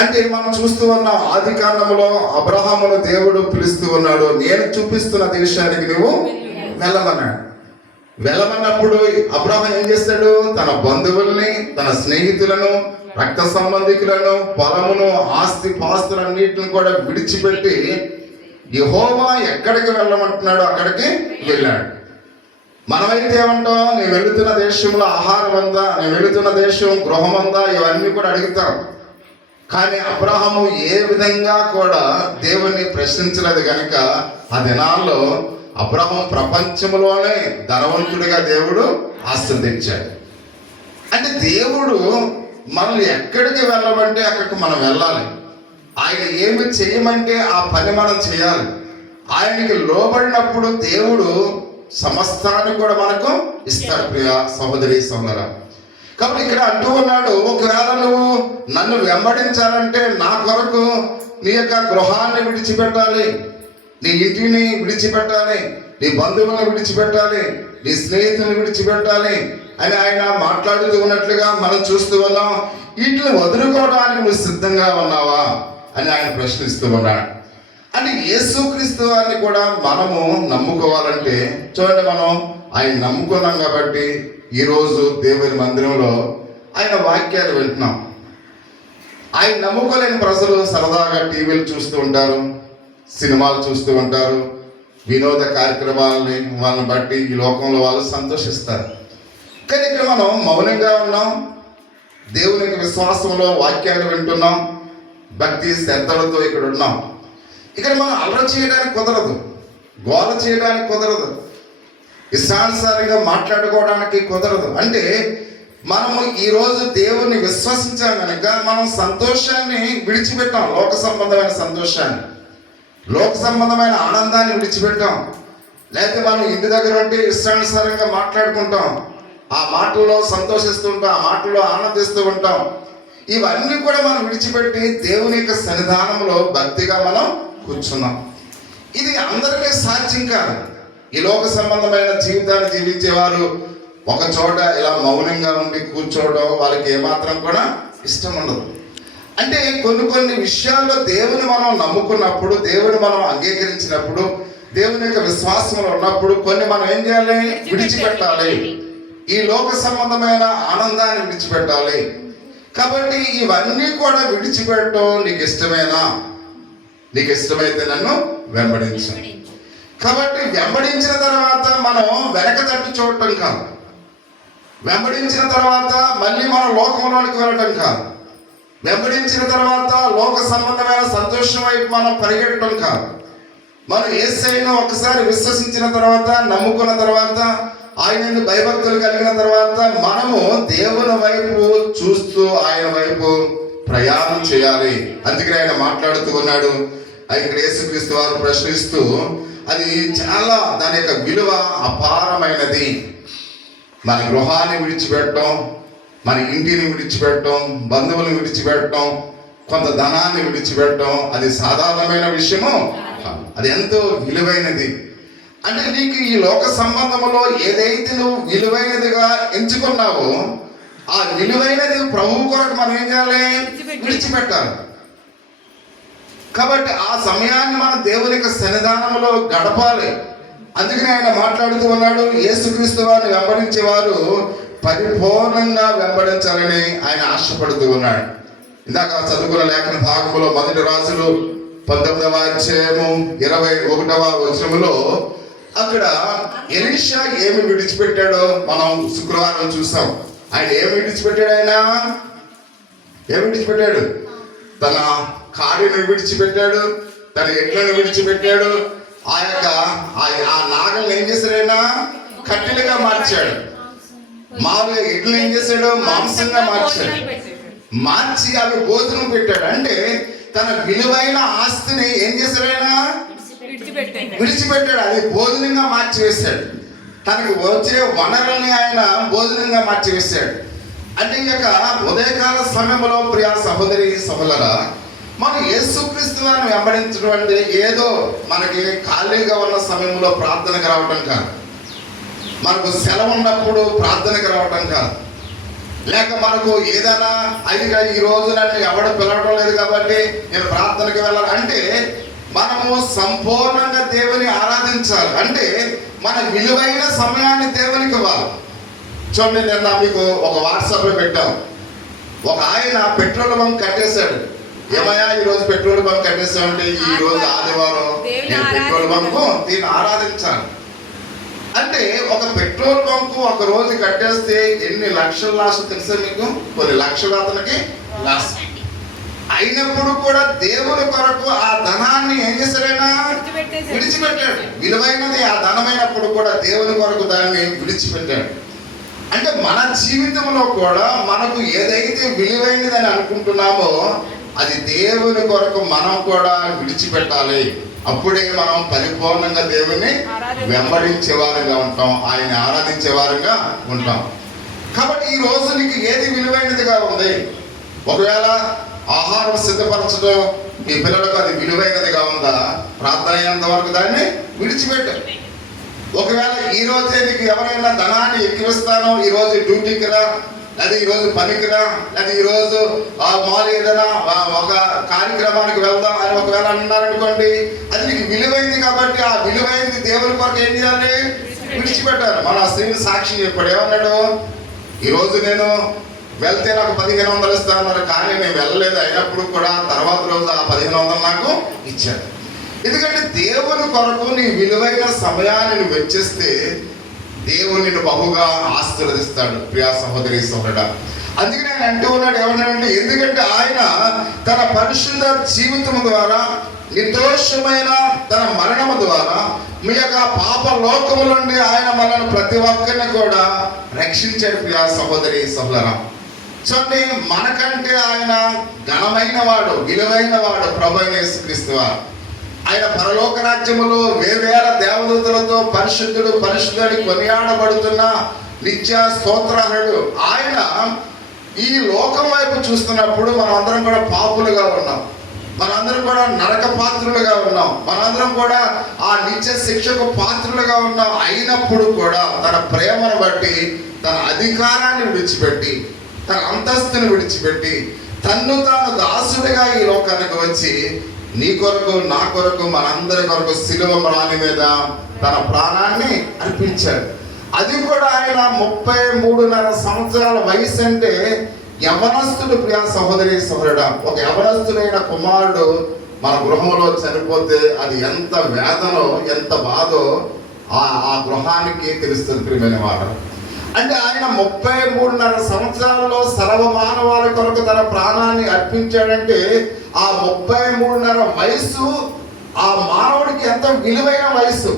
అంటే మనం చూస్తూ ఉన్నాం, ఆది కాండంలో అబ్రహామును దేవుడు పిలుస్తూ ఉన్నాడు, నేను చూపిస్తున్న దేశానికి నువ్వు వెళ్ళమన్నాడు. వెళ్ళమన్నప్పుడు అబ్రహాం ఏం చేస్తాడు? తన బంధువుల్ని, తన స్నేహితులను, రక్త సంబంధికులను, పొలమును, ఆస్తి పాస్తులన్నిటిని కూడా విడిచిపెట్టి యెహోవా ఎక్కడికి వెళ్ళమంటున్నాడో అక్కడికి వెళ్ళాడు. మనమైతే ఏమంటాం? నేను వెళుతున్న దేశంలో ఆహారం ఉందా, నేను వెళుతున్న దేశం గృహం ఉందా, ఇవన్నీ కూడా అడుగుతాం. కానీ అబ్రహాము ఏ విధంగా కూడా దేవుణ్ణి ప్రశ్నించలేదు కనుక ఆ దినాల్లో అబ్రహాం ప్రపంచంలోనే ధనవంతుడిగా దేవుడు ఆశీర్వదించాడు. అంటే దేవుడు మనల్ని ఎక్కడికి వెళ్ళమంటే అక్కడికి మనం వెళ్ళాలి. ఆయన ఏమి చేయమంటే ఆ పని మనం చేయాలి. ఆయనకి లోబడినప్పుడు దేవుడు సమస్తాన్ని కూడా మనకు ఇస్తాడు. ప్రియ సహోదరి సోదరా, కాబట్టి ఇక్కడ అంటూ ఉన్నాడు, ఒకవేళ నువ్వు నన్ను వెంబడించాలంటే నా కొరకు నీ యొక్క గృహాన్ని విడిచిపెట్టాలి, నీ ఇంటిని విడిచిపెట్టాలి, నీ బంధువులను విడిచిపెట్టాలి, నీ స్నేహితులను విడిచిపెట్టాలి అని ఆయన మాట్లాడుతూ ఉన్నట్లుగా మనం చూస్తూ ఉన్నాం. వీటిని వదులుకోవడానికి నువ్వు సిద్ధంగా ఉన్నావా అని ఆయన ప్రశ్నిస్తూ ఉన్నాడు. అంటే యేసుక్రీస్తు వారిని కూడా మనము నమ్ముకోవాలంటే చూడండి, మనం ఆయన నమ్ముకున్నాం కాబట్టి ఈరోజు దేవుని మందిరంలో ఆయన వాక్యాలు వింటున్నాం. ఆయన నమ్ముకోలేని ప్రజలు సరదాగా టీవీలు చూస్తూ ఉంటారు, సినిమాలు చూస్తూ ఉంటారు, వినోద కార్యక్రమాలని వాళ్ళని బట్టి ఈ లోకంలో వాళ్ళు సంతోషిస్తారు. కానీ ఇక్కడ మనం మౌనంగా ఉన్నాం, దేవునికి విశ్వాసంలో వాక్యాలు వింటున్నాం, భక్తి శ్రద్ధలతో ఇక్కడ ఉన్నాం. ఇక్కడ మనం అల్లరి చేయడానికి కుదరదు, గోల చేయడానికి కుదరదు, ఇష్టానుసారంగా మాట్లాడుకోవడానికి కుదరదు. అంటే మనము ఈరోజు దేవుని విశ్వసించాం కనుక మనం సంతోషాన్ని విడిచిపెట్టాం, లోక సంబంధమైన సంతోషాన్ని, లోక సంబంధమైన ఆనందాన్ని విడిచిపెట్టాం. లేకపోతే మనం ఇంటి దగ్గర ఉంటే ఇష్టానుసారంగా మాట్లాడుకుంటాం, ఆ మాటల్లో సంతోషిస్తుంటాం, ఆ మాటల్లో ఆనందిస్తూ ఉంటాం. ఇవన్నీ కూడా మనం విడిచిపెట్టి దేవుని యొక్క సన్నిధానంలో భక్తిగా మనం కూర్చున్నాం. ఇది అందరికీ సాధ్యం కాదు. ఈ లోక సంబంధమైన జీవితాన్ని జీవించేవారు ఒక చోట ఇలా మౌనంగా ఉండి కూర్చోవడం వాళ్ళకి ఏమాత్రం కూడా ఇష్టం ఉండదు. అంటే కొన్ని విషయాల్లో దేవుని మనం నమ్ముకున్నప్పుడు, దేవుని మనం అంగీకరించినప్పుడు, దేవుని యొక్క విశ్వాసంలో ఉన్నప్పుడు కొన్ని మనం ఏం చేయాలి? విడిచిపెట్టాలి. ఈ లోక సంబంధమైన ఆనందాన్ని విడిచిపెట్టాలి. కాబట్టి ఇవన్నీ కూడా విడిచిపెట్టడం నీకు ఇష్టమేనా? నీకు ఇష్టమైతే నన్ను వెంబడించు. కాబట్టి వెంబడించిన తర్వాత మనం వెనక తట్టు చూడటం కాదు, వెంబడించిన తర్వాత మళ్ళీ మనం లోకంలోనికి వెళ్ళటం కాదు, వెంబడించిన తర్వాత లోక సంబంధమైన సంతోషం వైపు మనం పరిగెట్టడం కాదు. మనం యేసయ్యను ఒకసారి విశ్వసించిన తర్వాత, నమ్ముకున్న తర్వాత, ఆయనను భయభక్తులు కలిగిన తర్వాత మనము దేవుని వైపు చూస్తూ ఆయన వైపు ప్రయాణం చేయాలి. అందుకని ఆయన మాట్లాడుతూ ఉన్నాడు. ఇక్కడ యేసుక్రీస్తు వారు ప్రశ్నిస్తూ, అది చాలా దాని యొక్క విలువ అపారమైనది. మన గృహాన్ని విడిచిపెట్టడం, మన ఇంటిని విడిచిపెట్టడం, బంధువులను విడిచిపెట్టడం, కొంత ధనాన్ని విడిచిపెట్టడం అది సాధారణమైన విషయము, అది ఎంతో విలువైనది. అంటే నీకు ఈ లోక సంబంధంలో ఏదైతే నువ్వు విలువైనదిగా ఎంచుకున్నావో ఆ విలువైనది ప్రభువు కొరకు మనం ఏం చేయాలి? విడిచిపెట్టాలి. కాబట్టి ఆ సమయాన్ని మనం దేవుని యొక్క సన్నిధానంలో గడపాలి. అందుకని ఆయన మాట్లాడుతూ ఉన్నాడు, యేసుక్రీస్తు వారిని వెంబడించేవారు పరిపూర్ణంగా వెంబడించాలని ఆయన ఆశపడుతూ ఉన్నాడు. ఇందాక చదువుకున్న లేఖన భాగంలో 1 రాజులు 19వ అధ్యాయము 21వ వచనములో అక్కడ ఎలీషా ఏమి విడిచిపెట్టాడో మనం శుక్రవారం చూసాం. ఆయన ఏమి విడిచిపెట్టాడు? ఆయన ఏమి విడిచిపెట్టాడు? తన కాడిని విడిచిపెట్టాడు, తన ఎడ్లను విడిచిపెట్టాడు. ఆ నాగల్ని ఏం చేశాడు? ఆయన కట్టెలుగా మార్చాడు. మామూలుగా ఎడ్లను ఏం చేశాడు? మాంసంగా మార్చాడు. మార్చి అవి భోజనం పెట్టాడు. అంటే తన విలువైన ఆస్తిని ఏం చేశాడు? ఆయన విడిచిపెట్టాడు. అది భోజనంగా మార్చివేశాడు. తనకు వచ్చే వనరుల్ని ఆయన భోజనంగా మార్చివేశాడు. అంటే ఈ యొక్క ఉదయకాల సమయంలో ప్రియ సహోదరి సహోదరా, మనం యేసుక్రీస్తు వారిని వెంబడించడం అంటే ఏదో మనకి ఖాళీగా ఉన్న సమయంలో ప్రార్థనకు రావటం కాదు, మనకు సెలవు ఉన్నప్పుడు ప్రార్థనకు రావటం కాదు, లేక మనకు ఏదైనా అది ఈ రోజు నన్ను ఎవడు పిలవడం లేదు కాబట్టి నేను ప్రార్థనకి వెళ్ళాలి అంటే మనము సంపూర్ణంగా దేవుని ఆరాధించాలి. అంటే మన విలువైన సమయాన్ని దేవునికి ఇవ్వాలి. చూడండి, నిన్న మీకు ఒక వాట్సాప్లో పెట్టాం. ఒక ఆయన పెట్రోల్ బంక్ కట్టేశాడు. ఏమయ్యా ఈరోజు పెట్రోల్ బంక్ కట్టేసామంటే ఈ రోజు ఆదివారం నేను పెట్రోల్ బంకు దీన్ని ఆరాధించాలి అంటే ఒక పెట్రోల్ బంకు ఒక రోజు కట్టేస్తే ఎన్ని లక్షల లాస్ తెలుసా మీకు? కొన్ని లక్షలు అతనికి లాస్ అయినప్పుడు కూడా దేవుని కొరకు ఆ ధనాన్ని ఏం చేశారైనా విడిచిపెట్టాడు. విలువైనది ఆ ధనమైనప్పుడు కూడా దేవుని కొరకు దాన్ని విడిచిపెట్టాడు. అంటే మన జీవితంలో కూడా మనకు ఏదైతే విలువైనదని అనుకుంటున్నామో అది దేవుని కొరకు మనం కూడా విడిచిపెట్టాలి. అప్పుడే మనం పరిపూర్ణంగా దేవుని వెంబడించే వారంగా ఉంటాం, ఆయన ఆరాధించే వారంగా ఉంటాం. కాబట్టి ఈ రోజు నీకు ఏది విలువైనదిగా ఉంది? ఒకవేళ ఆహారం సిద్ధపరచడం మీ పిల్లలకు అది విలువైనదిగా ఉందా? ప్రార్థన అయినంత వరకు దాన్ని విడిచిపెట్టారు. ఒకవేళ ఈ రోజే నీకు ఎవరైనా ధనాన్ని ఎక్కిస్తానో ఈ రోజు డ్యూటీకి రా, లేదా ఈరోజు పనికి రా, లేదా ఈరోజు మామూలు ఏదైనా ఒక కార్యక్రమానికి వెళ్దాం అని ఒకవేళ అన్నారనుకోండి, అది నీకు విలువైంది కాబట్టి ఆ విలువైంది దేవుని కొరకు ఏం చేయాలి? విడిచిపెట్టారు. మన స్త్రీని సాక్షి చెప్పాడు. ఏమన్నాడు? ఈరోజు నేను వెళ్తే నాకు 1500 ఇస్తాను, కానీ నేను వెళ్ళలేదు. అయినప్పుడు కూడా తర్వాత రోజు ఆ 1500 నాకు ఇచ్చాడు. ఎందుకంటే దేవుని కొరకు నీ విలువైన సమయాన్ని నువ్వు వెచ్చిస్తే దేవుడు నిన్ను బహుగా ఆశీర్వదిస్తాడు. ప్రియా సహోదరి సహోదరుడా, అందుకే నేను అంటూ ఉన్నాడు ఏమన్నాడంటే, ఎందుకంటే ఆయన తన పరిశుద్ధ జీవితం ద్వారా నిర్దోషమైన తన మరణము ద్వారా మీ యొక్క పాప లోకము నుండి ఆయన మనల్ని ప్రతి ఒక్కరిని కూడా రక్షించాడు. ప్రియా సహోదరి సహోదరా, చూడండి, మనకంటే ఆయన ఘనమైన వాడు, విలువైన వాడు ప్రభువైన యేసుక్రీస్తు వారు. ఆయన పరలోక రాజ్యములో వేవేల దేవదూతలతో పరిశుద్ధుడు పరిశుద్ధుడికి కొనియాడబడుతున్న నిత్య స్తోత్రార్హుడు. ఆయన ఈ లోకం వైపు చూస్తున్నప్పుడు మనందరం కూడా పాపులుగా ఉన్నాం, మనందరం కూడా నరక పాత్రులుగా ఉన్నాం, మనందరం కూడా ఆ నిత్య శిక్షకు పాత్రులుగా ఉన్నాం. అయినప్పుడు కూడా తన ప్రేమను బట్టి తన అధికారాన్ని విడిచిపెట్టి తన అంతస్తుని విడిచిపెట్టి తన్ను తాను దాసుడిగా ఈ లోకానికి వచ్చి నీ కొరకు నా కొరకు మనందరి కొరకు శిలువ మ్రాణి మీద తన ప్రాణాన్ని అర్పించాడు. అది కూడా ఆయన 33.5 సంవత్సరాల వయసు. అంటే యవనస్తుడు. ప్రియా సహోదరి సహోదరుడా, ఒక యవనస్తుడైన కుమారుడు మన గృహంలో చనిపోతే అది ఎంత వేదనో ఎంత బాధో ఆ గృహానికి తెలుస్తుంది. ప్రియమైన వారు, అంటే ఆయన 33.5 సంవత్సరాలలో సర్వమానవాళి కొరకు తన ప్రాణాన్ని అర్పించాడంటే ఆ 33.5 వయసు ఆ మానవుడికి ఎంత విలువైన వయసు.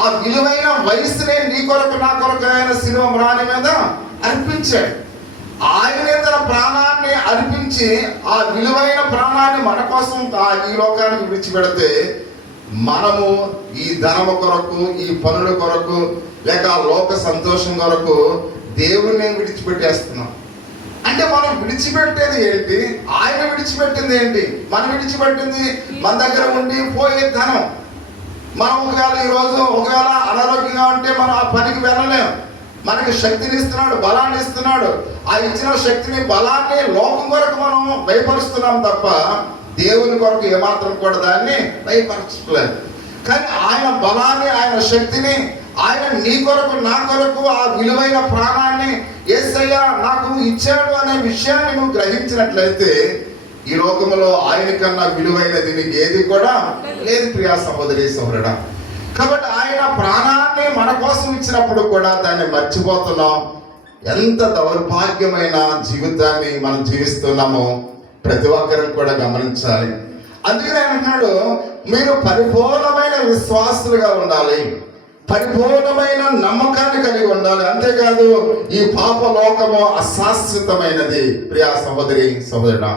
ఆ విలువైన వయసునే నీ కొరకు నా కొరకు ఆయన శిలువ మ్రాణి మీద అర్పించాడు. ఆయనే తన ప్రాణాన్ని అర్పించి ఆ విలువైన ప్రాణాన్ని మన కోసం ఈ లోకానికి విడిచిపెడితే మనము ఈ ధనము కొరకు, ఈ పనుల కొరకు, లేక లోక సంతోషం కొరకు దేవుణ్ణి విడిచిపెట్టేస్తున్నాం. అంటే మనం విడిచిపెట్టేది ఏంటి? ఆయన విడిచిపెట్టింది ఏంటి? మనం విడిచిపెట్టింది మన దగ్గర ఉండి పోయే ధనం. మనం ఒకవేళ ఈరోజు ఒకవేళ అనారోగ్యంగా ఉంటే మనం ఆ పనికి వెళ్ళలేము. మనకి శక్తిని ఇస్తున్నాడు, బలాన్ని ఇస్తున్నాడు. ఆ ఇచ్చిన శక్తిని, బలాన్ని లోకం కొరకు మనం భయపరుస్తున్నాం తప్ప దేవుని కొరకు ఏమాత్రం కూడా దాన్ని భయపరచలేదు. కానీ ఆయన బలాన్ని, ఆయన శక్తిని ఆయన నీ కొరకు నా కొరకు ఆ విలువైన ప్రాణాన్ని యేసయ్య నాకు ఇచ్చాడు అనే విషయాన్ని నువ్వు గ్రహించినట్లయితే ఈ లోకంలో ఆయన కన్నా విలువైనది నీకు ఏది కూడా లేదు. ప్రియా సహోదరి సహోదరుడా, కాబట్టి ఆయన ప్రాణాన్ని మన కోసం ఇచ్చినప్పుడు కూడా దాన్ని మర్చిపోతున్నాం. ఎంత దౌర్భాగ్యమైన జీవితాన్ని మనం జీవిస్తున్నామో ప్రతి ఒక్కరికి కూడా గమనించాలి. అందుకని ఆయన అంటున్నాడు, మీరు పరిపూర్ణమైన విశ్వాసులుగా ఉండాలి, పరిపూర్ణమైన నమ్మకాన్ని కలిగి ఉండాలి. అంతేకాదు ఈ పాప లోకము అశాశ్వతమైనది. ప్రియా సహోదరి సహోదరుడా,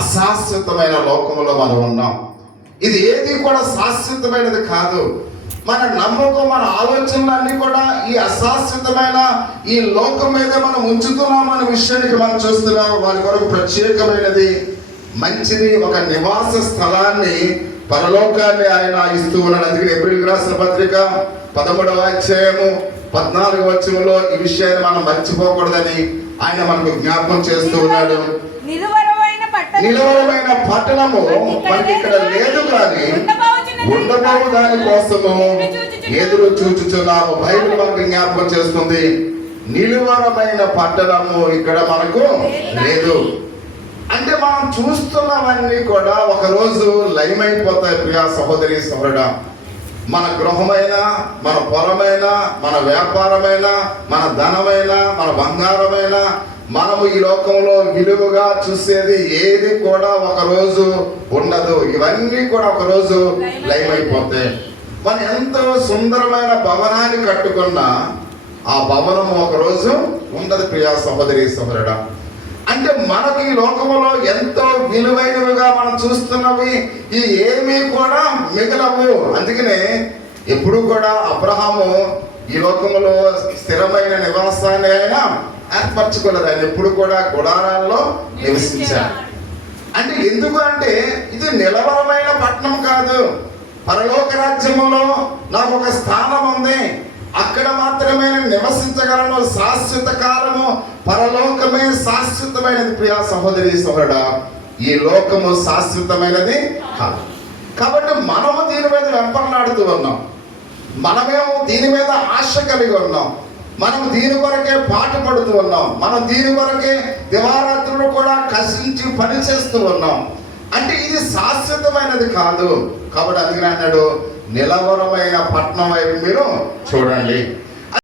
అశాశ్వతమైన లోకంలో మనం ఉన్నాం. ఇది ఏది కూడా శాశ్వతమైనది కాదు. మన నమ్మకం, మన ఆలోచనలన్నీ కూడా ఈ అశాశ్వతమైన ఈ లోకం మీద మనం ఉంచుతున్నాం అనే విషయానికి మనం చూస్తున్నాం. వారి కొరకు ప్రత్యేకమైనది, మంచిది, ఒక నివాస స్థలాన్ని, పరలోకాన్ని ఆయన ఇస్తూ ఉన్నాడు. అందుకని ఎబ్రిల్ రాసిన పత్రిక 13వ అధ్యాయము 14వ వచనంలో ఈ విషయాన్ని మనం మర్చిపోకూడదని ఆయన మనకు జ్ఞాపకం చేస్తూ ఉన్నాడు. నిలువరమైన పట్టణము మనకి ఇక్కడ లేదు కానీ ఉండబోవు దాని కోసము ఎదురు చూచుచున్నాము. బైబిల్ మనకు జ్ఞాపకం చేస్తుంది, నిలువరమైన పట్టణము ఇక్కడ మనకు లేదు. అంటే మనం చూస్తున్నవన్నీ కూడా ఒకరోజు లయమైపోతాయి. ప్రియా సహోదరి సహోదరుడా, మన గృహమైనా, మన పొలమైనా, మన వ్యాపారమైనా, మన ధనమైనా, మన బంగారమైనా, మనము ఈ లోకంలో విలువగా చూసేది ఏది కూడా ఒకరోజు ఉండదు. ఇవన్నీ కూడా ఒకరోజు లయమైపోతాయి. మనం ఎంతో సుందరమైన భవనాన్ని కట్టుకున్నా ఆ భవనం ఒకరోజు ఉండదు. ప్రియా సహోదరి సహోదరుడా, అంటే మనకు ఈ లోకంలో ఎంతో విలువైనవిగా మనం చూస్తున్నవి ఈ ఏమీ కూడా మిగలవు. అందుకనే ఎప్పుడు కూడా అబ్రహాము ఈ లోకంలో స్థిరమైన నివాసాన్ని అయినా ఏర్పరచుకోలేదు. ఆయన ఎప్పుడు కూడా గుడారాల్లో నివసించారు. అంటే ఎందుకు అంటే ఇది నిలవరమైన పట్టణం కాదు. పరలోక రాజ్యములో నాకు ఒక స్థానం ఉంది, అక్కడ మాత్రమే నివసించగలను. శాశ్వత కాలము పరలోకమే శాశ్వతమైనది. ప్రియా సహోదరి సహోదరుడా, ఈ లోకము శాశ్వతమైనది కాదు. కాబట్టి మనము దీని మీద వెంపర్లాడుతూ ఉన్నాం, మనమేమో దీని మీద ఆశ కలిగి ఉన్నాం, మనం దీని కొరకే పాటు పడుతూ ఉన్నాం, మనం దీని కొరకే దివారాత్రులు కూడా కసించి పని చేస్తూ ఉన్నాం. అంటే ఇది శాశ్వతమైనది కాదు. కాబట్టి అందుకని అన్నాడు, నిలవరమైన పట్టణం వైపు మీరు చూడండి.